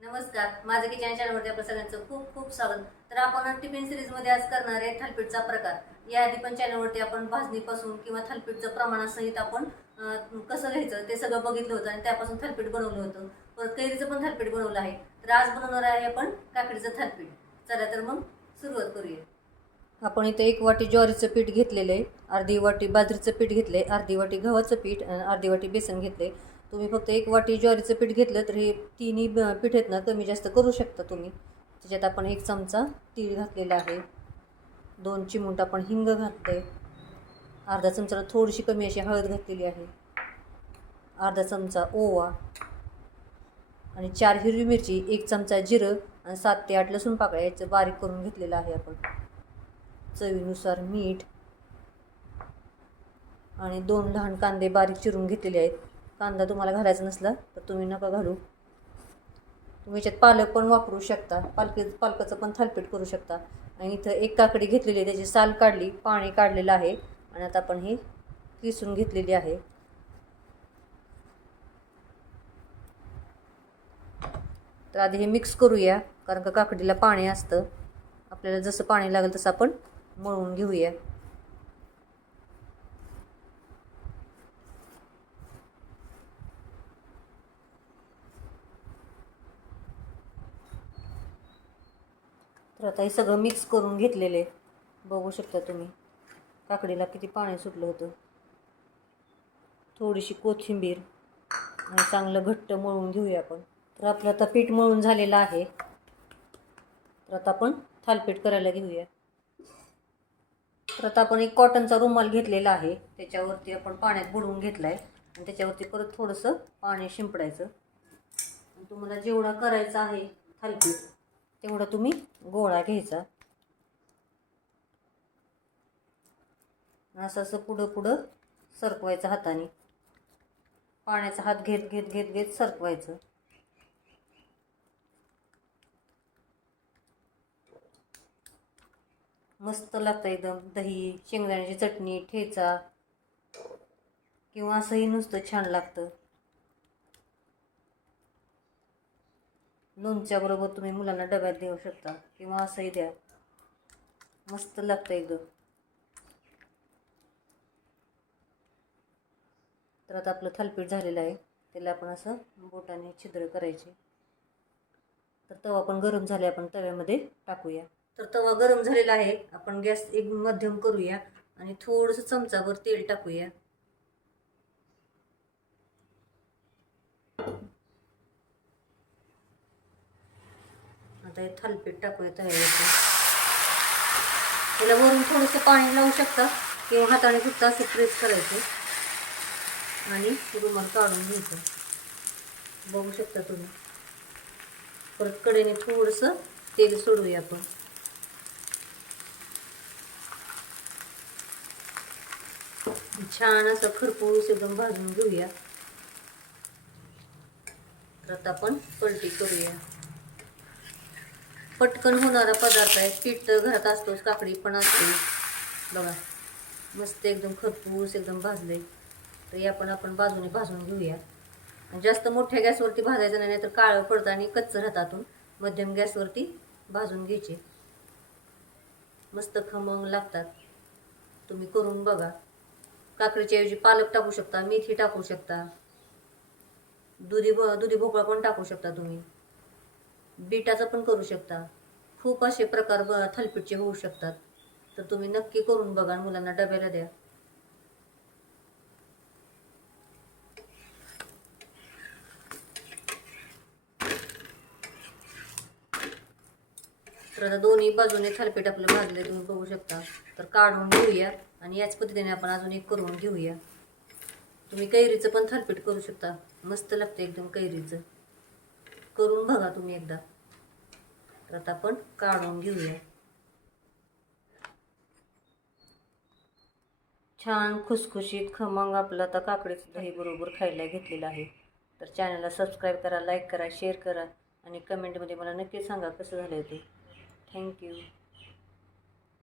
नमस्कार. माझं किचन चॅनलमध्ये आपल्या सगळ्यांचं खूप खूप स्वागत. तर आपण टिफिन सिरीजमध्ये आज करणार आहे थालपीठचा प्रकार. याआधी पण चॅनलवरती आपण भाजणीपासून किंवा थालपीठचं प्रमाणासहित आपण कसं घ्यायचं ते सगळं बघितलं होतं आणि त्यापासून थालपीठ बनवलं होतं. परत कैरीचं पण थालपीठ बनवलं आहे. तर आज बनवणार आहे आपण काकडीचं थालपीठ. चला तर मग सुरुवात करूया. आपण इथे एक वाटी ज्वारीचं पीठ घेतलेलं आहे. अर्धी वाटी बाजरीचं पीठ घेतलं आहे अर्धी वाटी गव्हाचं पीठ अर्धी वाटी बेसन घेतले तुम्ही फक्त एक वाटी ज्वारीचं पीठ घेतलं तर हे तिन्ही ब- पीठ आहेत ना कमी जास्त करू शकता तुम्ही. त्याच्यात आपण एक चमचा तीळ घातलेला आहे. दोन चिमूट आपण हिंग घातले अर्धा चमचाला थोडीशी कमी अशी हळद घातलेली आहे. अर्धा चमचा ओवा आणि चार हिरवी मिरची एक चमचा जिरं आणि सात ते आठ लसूण पाकळ्या याचं बारीक करून घेतलेलं आहे आपण. चवीनुसार मीठ आणि दोन लहान कांदे बारीक चिरून घेतलेले आहेत. कांदा तुम्हाला घालायचा नसला तर तुम्ही नका घालू. तुम्ही याच्यात पालक पण वापरू शकता. पालकी पालकाचं पण थालपीठ करू शकता. आणि इथं एक काकडी घेतलेली आहे त्याची साल काढली पाणी काढलेलं आहे. आणि आता आपण ही किसून घेतलेली आहे. तर आधी हे मिक्स करूया कारण का काकडीला पाणी असतं. आपल्याला जसं पाणी लागेल तसं आपण मळून घेऊया. तर आता हे सगळं मिक्स करून घेतलेले बघू शकता तुम्ही. काकडीला किती पाणी सुटलं होतं. थोडीशी कोथिंबीर आणि चांगलं घट्ट मळून घेऊया आपण. तर आपलं आता पीठ मळून झालेलं आहे. तर आता आपण थालपीठ करायला घेऊया. तर आता आपण एक कॉटनचा रुमाल घेतलेला आहे. त्याच्यावरती आपण पाण्यात बुडवून घेतला आहे आणि त्याच्यावरती परत थोडंसं पाणी शिंपडायचं. आणि तुम्हाला जेवढा करायचा आहे थालपीठ तेवढा तुम्ही गोळा घ्यायचा. असं असं पुढं पुढं सरकवायचं हाताने. पाण्याचा हात घेत घेत घेत घेत सरकवायचं. मस्त लागतं एकदम दही शेंगदाण्याची चटणी ठेचा. किंवा असंही नुसतं छान लागतं. लोणच्याबरोबर तुम्ही मुलांना डब्यात देऊ शकता किंवा असंही द्या. मस्त लागतं एकदम. तर आता आपलं थालपीठ झालेलं आहे. त्याला आपण असं बोटाने छिद्र करायचे. तर तवा पण गरम झाले आपण तव्यामध्ये टाकूया. तर तवा गरम झालेला आहे. आपण गॅस एक मध्यम करूया आणि थोडंसं चमचाभर तेल टाकूया. आहे हे थालपीठ टाकूया तव्यावरती त्याला वरून थोडंसं पाणी लावू शकता किंवा हाताने फक्त असं प्रेस करायचं. आणि रुमाल काढून घ्यायचं. बघू शकता तुम्ही. परत कडेने थोडंसं तेल सोडूया आपण. छान असं खरपूस एकदम भाजून घेऊया. तर आता आपण पलटी करूया. पटकन होणारा पदार्थ आहे. पीठ तर घरात असतोच काकडी पण असते बघा मस्त एकदम खरपूस एकदम भाजले तर हे पण आपण बाजूने भाजून घेऊया. आणि जास्त मोठ्या गॅसवरती भाजायचं नाही तर काळं पडतं आणि कच्चं राहतातून मध्यम गॅसवरती भाजून घ्यायचे. मस्त खमंग लागतात. तुम्ही करून बघा. काकडीच्या ऐवजी पालक टाकू शकता मेथी टाकू शकता. दुधी भ दुधी भोपळा पण टाकू शकता तुम्ही. बीटाचं पण करू शकता. खूप असे प्रकार ब होऊ शकतात. तर तुम्ही नक्की करून बघा मुलांना डब्याला द्या. तर आता दोन्ही बाजूने थालपीठ आपलं भाजले तुम्ही बघू शकता. तर काढून घेऊया आणि याच पद्धतीने आपण अजून एक करून घेऊया. तुम्ही कैरीचं पण थालपीठ करू शकता. मस्त लागतं एकदम कैरीचं. करून बघा तुम्ही एकदा. तर आता आपण काढून घेऊया. छान खुसखुशीत खमंग आपलं आता काकडीचं दही बरोबर खायला घेतलेलं आहे. तर चॅनलला सबस्क्राईब करा लाईक करा शेअर करा आणि कमेंटमध्ये मला नक्की सांगा कसं झालं ते. थँक्यू